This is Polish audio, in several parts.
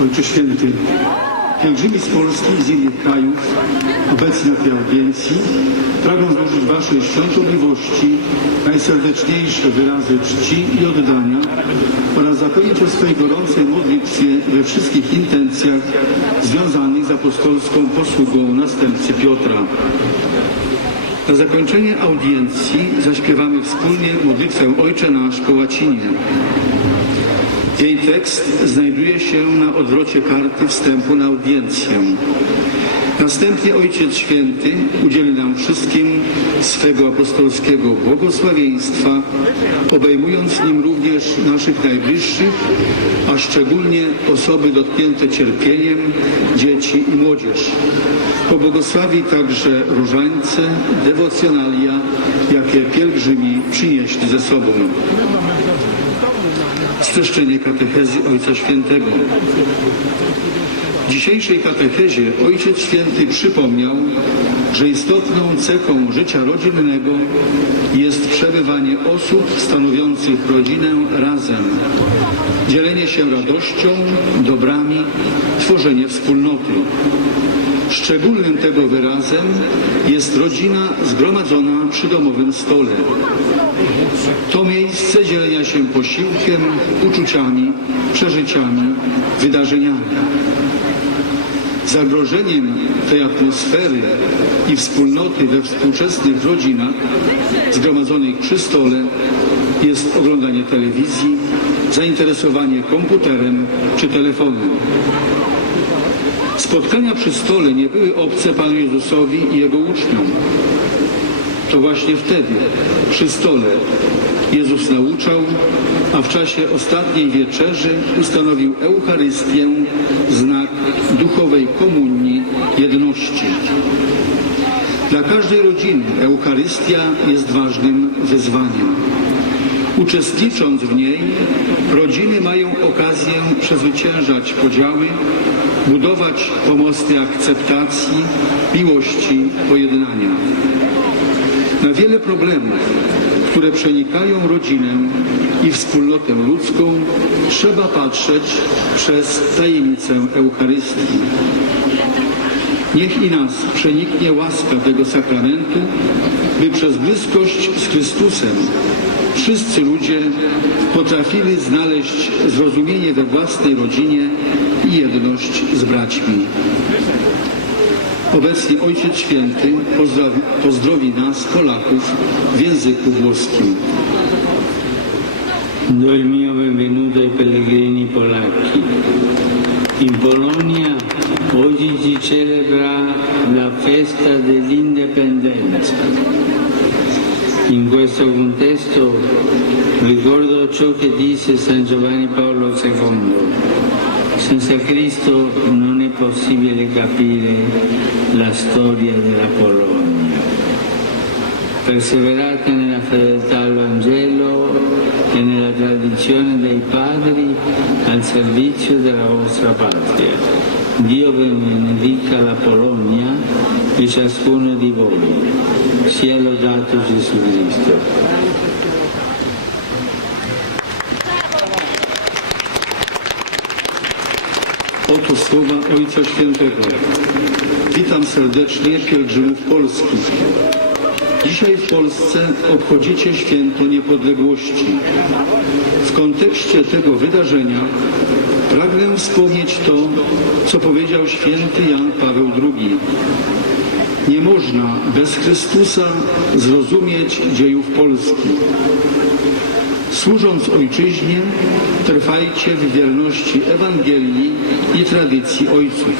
Ojcze Święty, pielgrzymi z Polski i z innych krajów obecni na tej audiencji pragną złożyć Waszej świątobliwości najserdeczniejsze wyrazy czci i oddania oraz zapewnić o swojej gorącej modlitwie we wszystkich intencjach związanych z apostolską posługą następcy Piotra. Na zakończenie audiencji zaśpiewamy wspólnie modlitwę Ojcze Nasz po łacinie. Jej tekst znajduje się na odwrocie karty wstępu na audiencję. Następnie Ojciec Święty udzieli nam wszystkim swego apostolskiego błogosławieństwa, obejmując nim również naszych najbliższych, a szczególnie osoby dotknięte cierpieniem, dzieci i młodzież. Pobłogosławi także różańce, dewocjonalia, jakie pielgrzymi przynieśli ze sobą streszczenie katechezy Ojca Świętego. W dzisiejszej katechezie Ojciec Święty przypomniał, że istotną cechą życia rodzinnego jest przebywanie osób stanowiących rodzinę razem, dzielenie się radością, dobrami, tworzenie wspólnoty. Szczególnym tego wyrazem jest rodzina zgromadzona przy domowym stole. To miejsce dzielenia się posiłkiem, uczuciami, przeżyciami, wydarzeniami. Zagrożeniem tej atmosfery i wspólnoty we współczesnych rodzinach zgromadzonych przy stole jest oglądanie telewizji, zainteresowanie komputerem czy telefonem. Spotkania przy stole nie były obce Panu Jezusowi i Jego uczniom. To właśnie wtedy, przy stole, Jezus nauczał, a w czasie ostatniej wieczerzy ustanowił Eucharystię, znak duchowej komunii, jedności. Dla każdej rodziny Eucharystia jest ważnym wyzwaniem. Uczestnicząc w niej, rodziny mają okazję przezwyciężać podziały, budować pomosty akceptacji, miłości, pojednania. Na wiele problemów, które przenikają rodzinę i wspólnotę ludzką, trzeba patrzeć przez tajemnicę Eucharystii. Niech i nas przeniknie łaska tego sakramentu, by przez bliskość z Chrystusem wszyscy ludzie potrafili znaleźć zrozumienie we własnej rodzinie i jedność z braćmi. Obecnie Ojciec Święty pozdrowi, pozdrowi nas, Polaków, w języku włoskim. Do mio benvenuto ai pellegrini polacchi. In Polonia oggi si celebra la festa dell'indipendenza. In questo contesto ricordo ciò che disse San Giovanni Paolo II. Senza Cristo non è possibile capire la storia della Polonia. Perseverate nella fedeltà al Vangelo e nella tradizione dei padri al servizio della vostra patria. Dio benedica la Polonia e ciascuno di voi. Sia lodato Gesù Cristo. Oto słowa Ojca Świętego. Witam serdecznie pielgrzymów polskich. Dzisiaj w Polsce obchodzicie święto niepodległości. W kontekście tego wydarzenia pragnę wspomnieć to, co powiedział święty Jan Paweł II. Nie można bez Chrystusa zrozumieć dziejów Polski. Służąc Ojczyźnie, trwajcie w wierności Ewangelii i tradycji Ojców.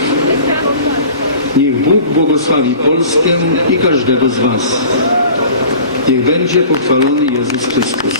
Niech Bóg błogosławi Polskę i każdego z Was. Niech będzie pochwalony Jezus Chrystus.